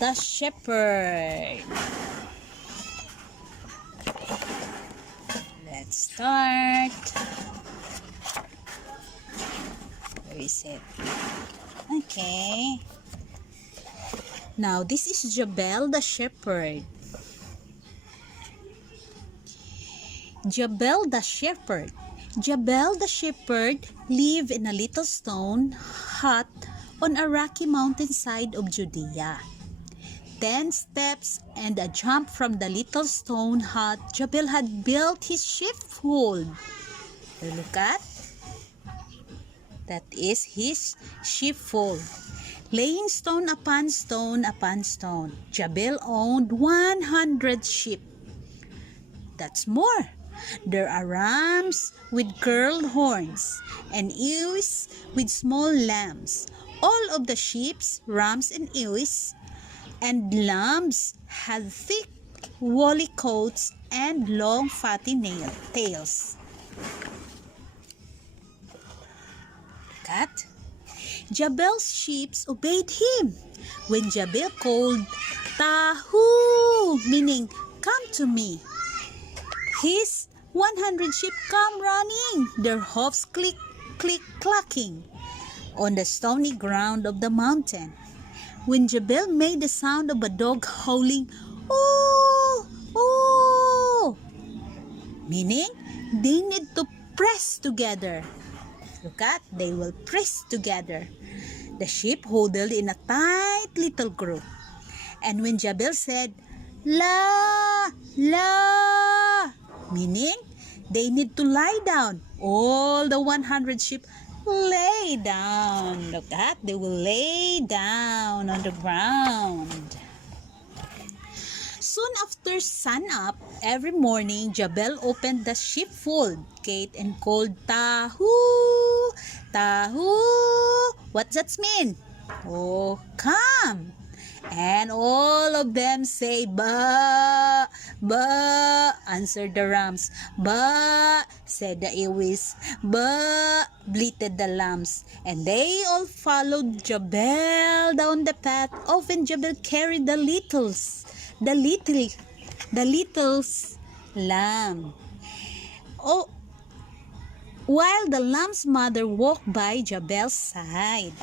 the shepherd. Let's start. Where is it? Okay. Now, this is Jabel the shepherd. Jabel the shepherd. Jabel the shepherd lived in a little stone hut on a rocky mountainside of Judea. 10 steps and a jump from the little stone hut, Jabel had built his sheepfold. Look at that is his sheepfold. Laying stone upon stone upon stone, Jabel owned 100 sheep. That's more. There are rams with curled horns and ewes with small lambs. All of the sheep, rams, and ewes and lambs had thick, woolly coats and long, fatty tails. Cat. Jabel's sheep obeyed him. When Jabel called, "Tahu," meaning "come to me," his 100 sheep come running, their hoofs click, click, clacking on the stony ground of the mountain. When Jabel made the sound of a dog howling, "Oh, oh," meaning they need to press together. Look at, they will press together. The sheep huddled in a tight little group. And when Jabel said, "La, la," meaning they need to lie down, all the 100 sheep lay down. Look at, they will lay down on the ground. Soon after sun-up, every morning, Jabel opened the sheepfold gate and called, "Tahu, Tahu." What does that mean? Oh, come. And all of them say, "Ba, ba," answered the rams. "Ba," said the ewes. "Ba," bleated the lambs. And they all followed Jabel down the path. Often Jabel carried the littles lamb. Oh, while the lamb's mother walked by Jabel's side.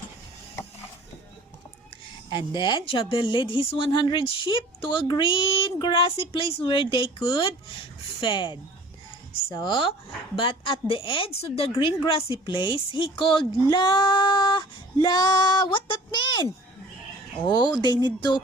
And then Jabel led his 100 sheep to a green grassy place where they could feed. So, but at the edge of the green grassy place, he called, "La, la." What that mean? Oh, they need to